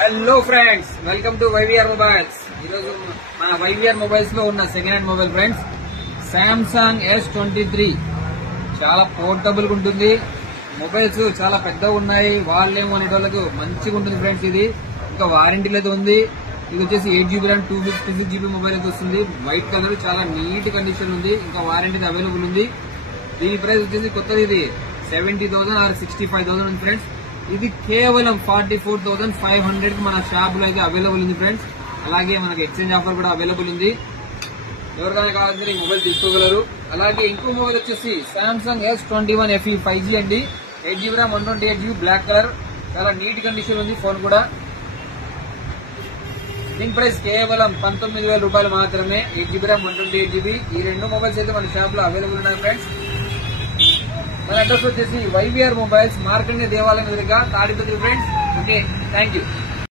Hello friends, welcome to YVR mobiles. ఈరోజు మన YVR mobiles లో ఉన్న second hand mobile friends, Samsung S23. చాలా పోర్టబుల్ గా ఉంటుంది. మొబైల్స్ చాలా పెద్దగా ఉన్నాయి. వాళ్ళేమో అనేటోళ్ళకు మంచిగా ఉంటుంది ఫ్రెండ్స్. ఇది ఇంకా వారంటీ అయితే ఉంది. ఇది వచ్చేసి 8GB ర్యామ్ 256GB మొబైల్ అయితే వస్తుంది. వైట్ కలర్, చాలా నీట్ కండిషన్ ఉంది. ఇంకా వారంటీ అవైలబుల్ ఉంది. దీని ప్రైస్ వచ్చేసి కొత్తది ఇది 70,000 ఆర్ 65,000 ఉంది ఫ్రెండ్స్. ఇది కేవలం 44,500 కి మన షాప్ లో అయితే అవైలబుల్ ఉంది ఫ్రెండ్స్. అలాగే మనకి ఎక్స్చేంజ్ ఆఫర్ కూడా అవైలబుల్ ఉంది. ఎవరికైనా కావాలంటే ఈ మొబైల్ తీసుకోగలరు. అలాగే ఇంకో మొబైల్ వచ్చేసి సామ్సంగ్ S21 FE 5G అండి. 8GB RAM 128GB black colour, చాలా నీట్ కండిషన్ ఉంది ఫోన్ కూడా. దీని ప్రైస్ కేవలం 19,000 రూపాయలు మాత్రమే. 8GB RAM 128GB. ఈ రెండు మొబైల్స్ అయితే మన షాప్ లో అవైలబుల్ ఉన్నాయి ఫ్రెండ్స్. మన అడ్రస్ వచ్చేసి వైవిఆర్ మొబైల్స్, మార్కండే దేవాలయం ఎదురుగా Tadipatri friends. Okay, thank you.